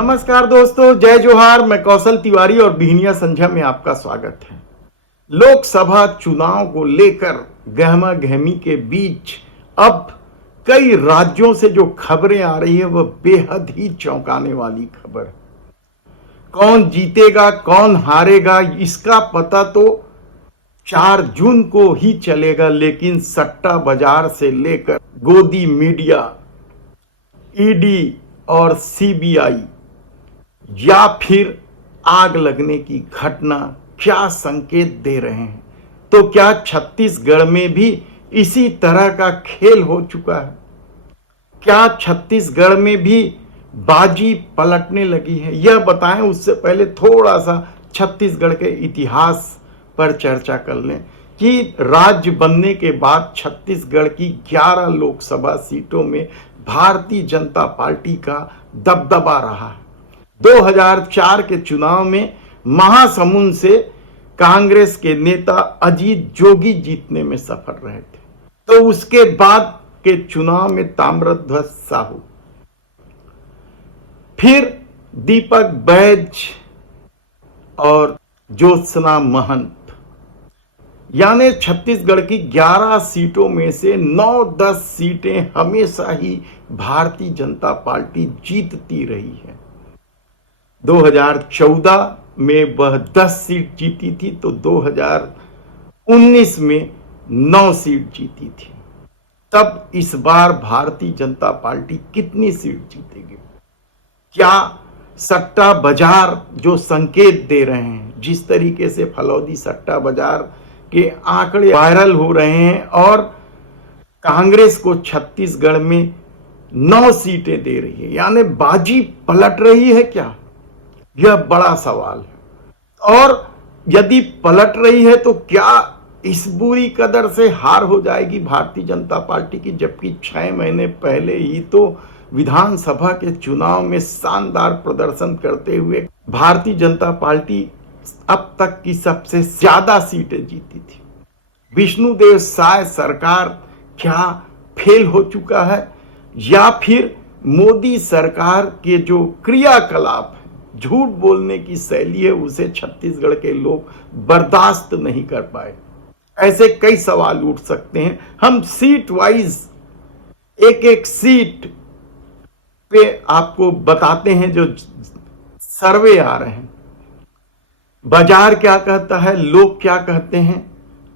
नमस्कार दोस्तों, जय जोहार। मैं कौशल तिवारी और बिहनिया संध्या में आपका स्वागत है। लोकसभा चुनाव को लेकर गहमा गहमी के बीच अब कई राज्यों से जो खबरें आ रही है वह बेहद ही चौंकाने वाली खबर है। कौन जीतेगा कौन हारेगा इसका पता तो 4 जून को ही चलेगा, लेकिन सट्टा बाजार से लेकर गोदी मीडिया, ईडी और सीबीआई या फिर आग लगने की घटना क्या संकेत दे रहे हैं? तो क्या छत्तीसगढ़ में भी इसी तरह का खेल हो चुका है? क्या छत्तीसगढ़ में भी बाजी पलटने लगी है? यह बताएं, उससे पहले थोड़ा सा छत्तीसगढ़ के इतिहास पर चर्चा कर लें कि राज्य बनने के बाद छत्तीसगढ़ की 11 लोकसभा सीटों में भारतीय जनता पार्टी का दबदबा रहा है। 2004 के चुनाव में महासमुंद से कांग्रेस के नेता अजीत जोगी जीतने में सफल रहे थे, तो उसके बाद के चुनाव में ताम्रध्वज साहू, फिर दीपक बैज और ज्योत्सना महंत, यानी छत्तीसगढ़ की 11 सीटों में से 9-10 सीटें हमेशा ही भारतीय जनता पार्टी जीतती रही है। 2014 में वह 10 सीट जीती थी, तो 2019 में 9 सीट जीती थी। तब इस बार भारतीय जनता पार्टी कितनी सीट जीतेगी? क्या सट्टा बाजार जो संकेत दे रहे हैं, जिस तरीके से फलौदी सट्टा बाजार के आंकड़े वायरल हो रहे हैं और कांग्रेस को छत्तीसगढ़ में 9 सीटें दे रही है, यानी बाजी पलट रही है क्या? यह बड़ा सवाल है। और यदि पलट रही है तो क्या इस बुरी कदर से हार हो जाएगी भारतीय जनता पार्टी की, जबकि 6 महीने पहले ही तो विधानसभा के चुनाव में शानदार प्रदर्शन करते हुए भारतीय जनता पार्टी अब तक की सबसे ज्यादा सीटें जीती थी। विष्णुदेव साय सरकार क्या फेल हो चुका है, या फिर मोदी सरकार के जो क्रियाकलाप है, झूठ बोलने की शैली है, उसे छत्तीसगढ़ के लोग बर्दाश्त नहीं कर पाए? ऐसे कई सवाल उठ सकते हैं। हम सीट वाइज एक एक सीट पे आपको बताते हैं जो सर्वे आ रहे हैं। बाजार क्या कहता है, लोग क्या कहते हैं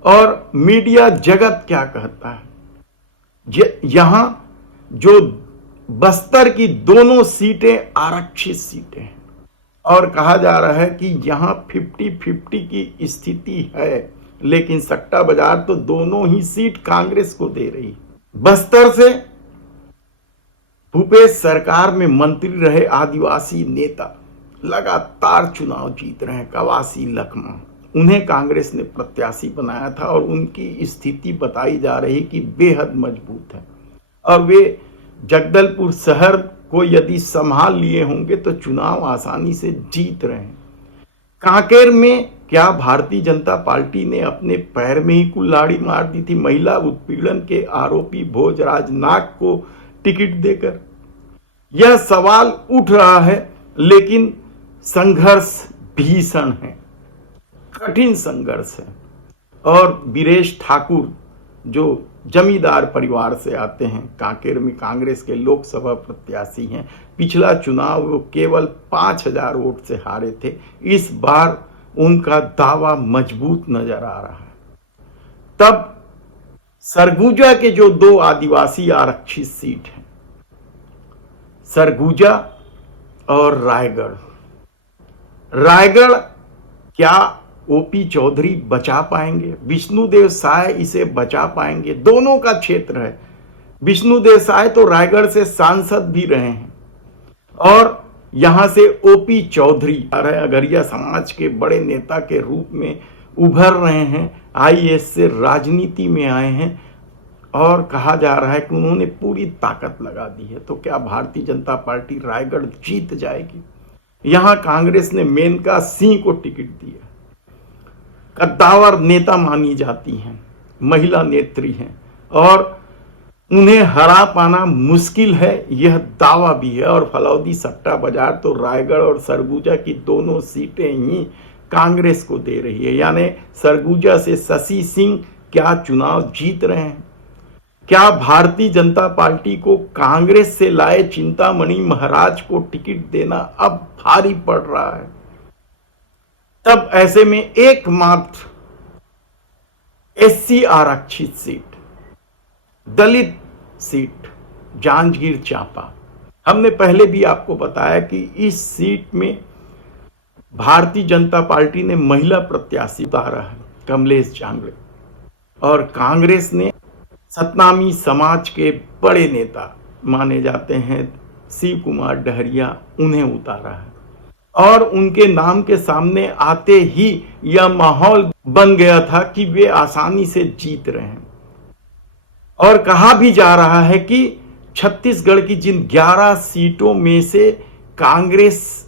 और मीडिया जगत क्या कहता है। यहां जो बस्तर की दोनों सीटें आरक्षित सीटें हैं और कहा जा रहा है कि यहां 50-50 की स्थिति है, लेकिन सट्टा बाजार तो दोनों ही सीट कांग्रेस को दे रही है। बस्तर से भूपेश सरकार में मंत्री रहे आदिवासी नेता लगातार चुनाव जीत रहे हैं, कवासी लखमा, उन्हें कांग्रेस ने प्रत्याशी बनाया था और उनकी स्थिति बताई जा रही कि बेहद मजबूत है और वे जगदलपुर शहर को यदि संभाल लिए होंगे तो चुनाव आसानी से जीत रहे हैं। कांकेर में क्या भारतीय जनता पार्टी ने अपने पैर में ही कुल्हाड़ी मार दी थी महिला उत्पीड़न के आरोपी भोजराज नाग को टिकट देकर? यह सवाल उठ रहा है, लेकिन संघर्ष भीषण है, कठिन संघर्ष है। और वीरेश ठाकुर जो जमींदार परिवार से आते हैं, कांकेर में कांग्रेस के लोकसभा प्रत्याशी हैं, पिछला चुनाव वो केवल 5000 वोट से हारे थे। इस बार उनका दावा मजबूत नजर आ रहा है। तब सरगुजा के जो 2 आदिवासी आरक्षित सीट हैं, सरगुजा और रायगढ़ क्या ओपी चौधरी बचा पाएंगे? विष्णुदेव साय इसे बचा पाएंगे? दोनों का क्षेत्र है। विष्णुदेव साय तो रायगढ़ से सांसद भी रहे हैं और यहां से ओपी चौधरी अगरिया समाज के बड़े नेता के रूप में उभर रहे हैं, आईएएस से राजनीति में आए हैं और कहा जा रहा है कि उन्होंने पूरी ताकत लगा दी है। तो क्या भारतीय जनता पार्टी रायगढ़ जीत जाएगी? यहां कांग्रेस ने मेनका सिंह को टिकट दिया, कद्दावर नेता मानी जाती हैं, महिला नेत्री हैं और उन्हें हरा पाना मुश्किल है, यह दावा भी है। और फलौदी सट्टा बाजार तो रायगढ़ और सरगुजा की दोनों सीटें ही कांग्रेस को दे रही है। यानी सरगुजा से शशि सिंह क्या चुनाव जीत रहे हैं? क्या भारतीय जनता पार्टी को कांग्रेस से लाए चिंतामणि महाराज को टिकट देना अब भारी पड़ रहा है? तब ऐसे में एकमात्र एससी आरक्षित सीट, दलित सीट जांजगीर चांपा, हमने पहले भी आपको बताया कि इस सीट में भारतीय जनता पार्टी ने महिला प्रत्याशी उतारा है, कमलेश जांगड़े, और कांग्रेस ने सतनामी समाज के बड़े नेता माने जाते हैं शिव कुमार डहरिया, उन्हें उतारा है। और उनके नाम के सामने आते ही यह माहौल बन गया था कि वे आसानी से जीत रहे हैं। और कहा भी जा रहा है कि छत्तीसगढ़ की जिन 11 सीटों में से कांग्रेस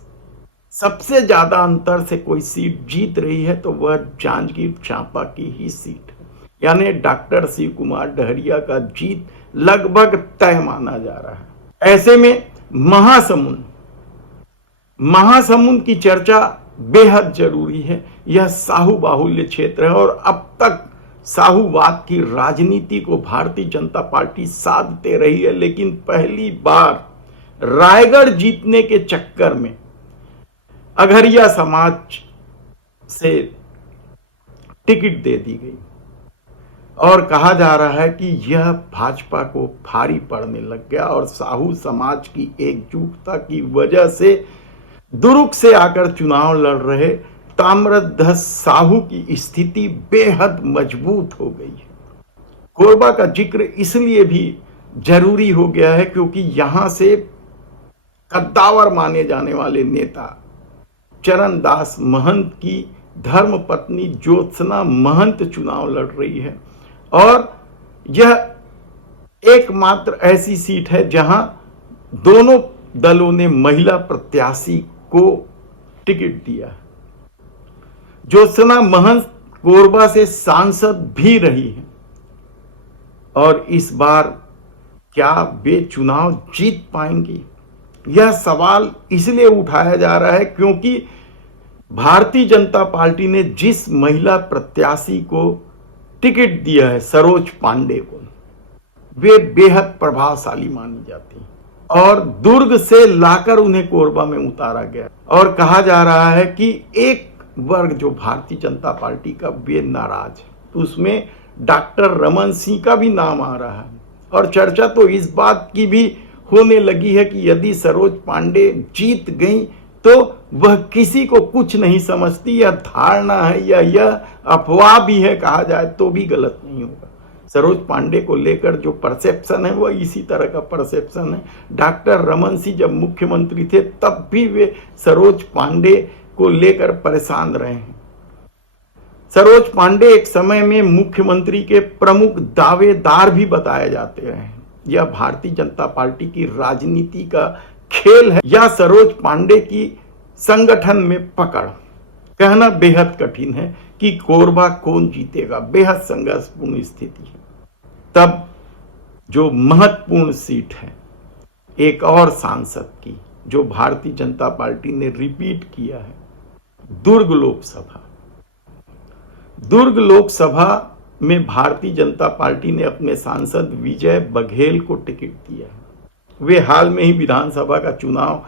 सबसे ज्यादा अंतर से कोई सीट जीत रही है तो वह जांजगीर चांपा की ही सीट है। यानी डॉक्टर शिव कुमार डहरिया का जीत लगभग तय माना जा रहा है। ऐसे में महासमुंद की चर्चा बेहद जरूरी है। यह साहू बाहुल्य क्षेत्र है और अब तक साहूवाद की राजनीति को भारतीय जनता पार्टी साधते रही है, लेकिन पहली बार रायगढ़ जीतने के चक्कर में अघरिया समाज से टिकट दे दी गई और कहा जा रहा है कि यह भाजपा को भारी पड़ने लग गया और साहू समाज की एकजुटता की वजह से दुर्ग से आकर चुनाव लड़ रहे ताम्रध्वज साहू की स्थिति बेहद मजबूत हो गई है। कोरबा का जिक्र इसलिए भी जरूरी हो गया है क्योंकि यहां से कद्दावर माने जाने वाले नेता चरणदास महंत की धर्मपत्नी ज्योत्सना महंत चुनाव लड़ रही है और यह एकमात्र ऐसी सीट है जहां दोनों दलों ने महिला प्रत्याशी को टिकट दिया है। ज्योत्सना महंत कोरबा से सांसद भी रही है और इस बार क्या वे चुनाव जीत पाएंगी, यह सवाल इसलिए उठाया जा रहा है क्योंकि भारतीय जनता पार्टी ने जिस महिला प्रत्याशी को टिकट दिया है सरोज पांडे को, वे बेहद प्रभावशाली मानी जाती हैं और दुर्ग से लाकर उन्हें कोरबा में उतारा गया और कहा जा रहा है कि एक वर्ग जो भारतीय जनता पार्टी का वे नाराज है, तो उसमें डॉक्टर रमन सिंह का भी नाम आ रहा है और चर्चा तो इस बात की भी होने लगी है कि यदि सरोज पांडे जीत गई तो वह किसी को कुछ नहीं समझती, यह धारणा है या यह अफवाह भी है कहा जाए तो भी गलत नहीं होगा। सरोज पांडे को लेकर जो परसेप्शन है वह इसी तरह का परसेप्शन है। डॉक्टर रमन सिंह जब मुख्यमंत्री थे तब भी वे सरोज पांडे को लेकर परेशान रहे हैं। सरोज पांडे एक समय में मुख्यमंत्री के प्रमुख दावेदार भी बताए जाते रहे हैं। यह भारतीय जनता पार्टी की राजनीति का खेल है या सरोज पांडे की संगठन में पकड़, कहना बेहद कठिन है कि कोरबा कौन जीतेगा, बेहद संघर्षपूर्ण स्थिति है। तब जो महत्वपूर्ण सीट है एक और सांसद की जो भारतीय जनता पार्टी ने रिपीट किया है, दुर्ग लोकसभा। दुर्ग लोकसभा में भारतीय जनता पार्टी ने अपने सांसद विजय बघेल को टिकट दिया है। वे हाल में ही विधानसभा का चुनाव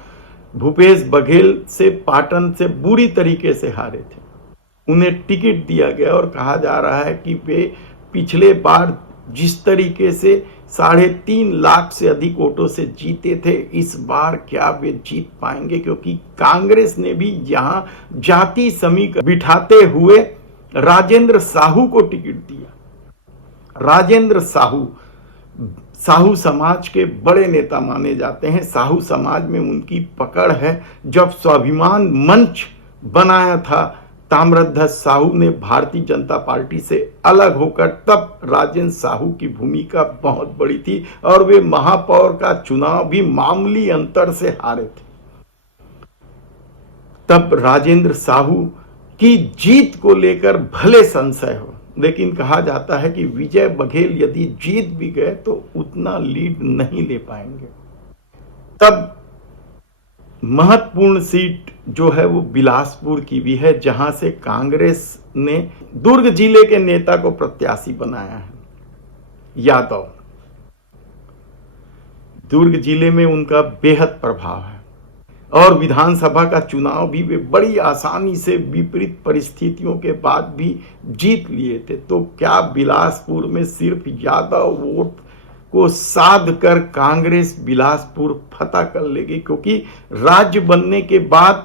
भूपेश बघेल से पाटन से बुरी तरीके से हारे थे, उन्हें टिकट दिया गया और कहा जा रहा है कि वे पिछले बार जिस तरीके से 3.5 लाख से अधिक वोटों से जीते थे, इस बार क्या वे जीत पाएंगे, क्योंकि कांग्रेस ने भी यहां जाति समीकरण बिठाते हुए राजेंद्र साहू को टिकट दिया। राजेंद्र साहू समाज के बड़े नेता माने जाते हैं। साहू समाज में उनकी पकड़ है। जब स्वाभिमान मंच बनाया था ताम्रध्वज साहू ने भारतीय जनता पार्टी से अलग होकर, तब राजेंद्र साहू की भूमिका बहुत बड़ी थी और वे महापौर का चुनाव भी मामूली अंतर से हारे थे। तब राजेंद्र साहू की जीत को लेकर भले संशय हो, लेकिन कहा जाता है कि विजय बघेल यदि जीत भी गए तो उतना लीड नहीं ले पाएंगे। तब महत्वपूर्ण सीट जो है वो बिलासपुर की भी है, जहां से कांग्रेस ने दुर्ग जिले के नेता को प्रत्याशी बनाया है, यादव। दुर्ग जिले में उनका बेहद प्रभाव है और विधानसभा का चुनाव भी वे बड़ी आसानी से विपरीत परिस्थितियों के बाद भी जीत लिए थे। तो क्या बिलासपुर में सिर्फ यादव वोट को साध कर कांग्रेस बिलासपुर फतह कर लेगी? क्योंकि राज्य बनने के बाद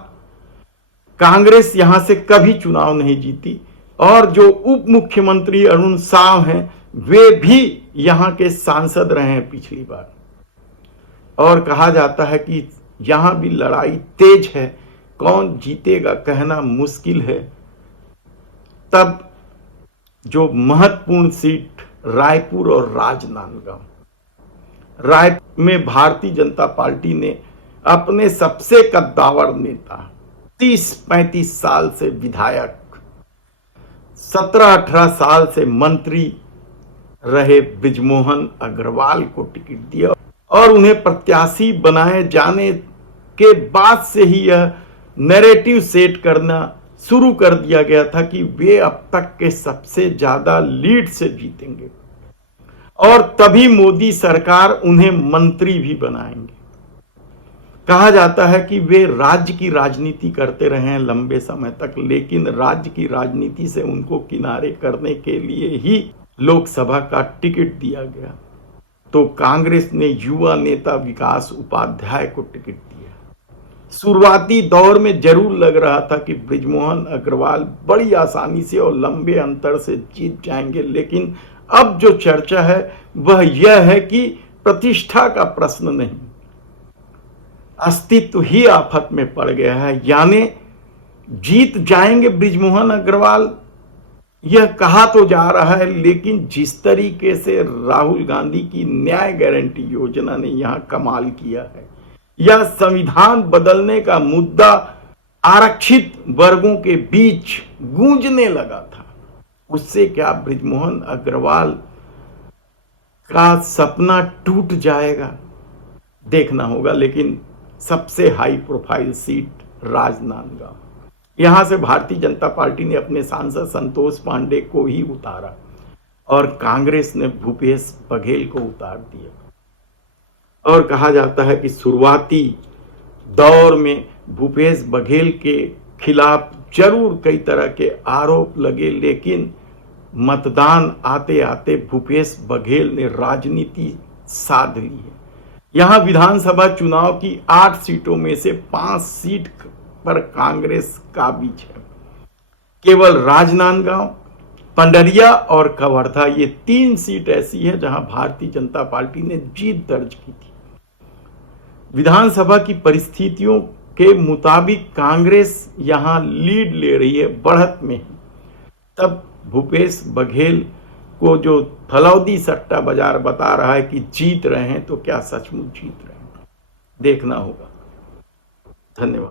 कांग्रेस यहां से कभी चुनाव नहीं जीती और जो उप मुख्यमंत्री अरुण साव हैं वे भी यहां के सांसद रहे हैं पिछली बार। और कहा जाता है कि यहां भी लड़ाई तेज है, कौन जीतेगा कहना मुश्किल है। तब जो महत्वपूर्ण सीट रायपुर और राजनांदगांव, रायपुर में भारतीय जनता पार्टी ने अपने सबसे कद्दावर नेता 30-35 साल से विधायक, 17-18 साल से मंत्री रहे बृजमोहन अग्रवाल को टिकट दिया और उन्हें प्रत्याशी बनाए जाने के बाद से ही यह नैरेटिव सेट करना शुरू कर दिया गया था कि वे अब तक के सबसे ज्यादा लीड से जीतेंगे और तभी मोदी सरकार उन्हें मंत्री भी बनाएंगे। कहा जाता है कि वे राज्य की राजनीति करते रहे हैं लंबे समय तक, लेकिन राज्य की राजनीति से उनको किनारे करने के लिए ही लोकसभा का टिकट दिया गया। तो कांग्रेस ने युवा नेता विकास उपाध्याय को टिकट दिया। शुरुआती दौर में जरूर लग रहा था कि बृजमोहन अग्रवाल बड़ी आसानी से और लंबे अंतर से जीत जाएंगे, लेकिन अब जो चर्चा है वह यह है कि प्रतिष्ठा का प्रश्न नहीं, अस्तित्व ही आफत में पड़ गया है। यानी जीत जाएंगे बृजमोहन अग्रवाल यह कहा तो जा रहा है, लेकिन जिस तरीके से राहुल गांधी की न्याय गारंटी योजना ने यहां कमाल किया है, यह संविधान बदलने का मुद्दा आरक्षित वर्गों के बीच गूंजने लगा था, उससे क्या बृजमोहन अग्रवाल का सपना टूट जाएगा देखना होगा। लेकिन सबसे हाई प्रोफाइल सीट राजनांदगांव, यहां से भारतीय जनता पार्टी ने अपने सांसद संतोष पांडे को ही उतारा और कांग्रेस ने भूपेश बघेल को उतार दिया। और कहा जाता है कि शुरुआती दौर में भूपेश बघेल के खिलाफ जरूर कई तरह के आरोप लगे, लेकिन मतदान आते आते भूपेश बघेल ने राजनीति साध ली है। यहां विधानसभा चुनाव की 8 सीटों में से 5 सीट पर कांग्रेस काबिज है। केवल राजनांदगांव, पंडरिया और कवर्धा ये 3 सीट ऐसी है जहां भारतीय जनता पार्टी ने जीत दर्ज की थी। विधानसभा की परिस्थितियों के मुताबिक कांग्रेस यहां लीड ले रही है, बढ़त में है। तब भूपेश बघेल को जो फलौदी सट्टा बाजार बता रहा है कि जीत रहे हैं, तो क्या सचमुच जीत रहे हैं देखना होगा। धन्यवाद।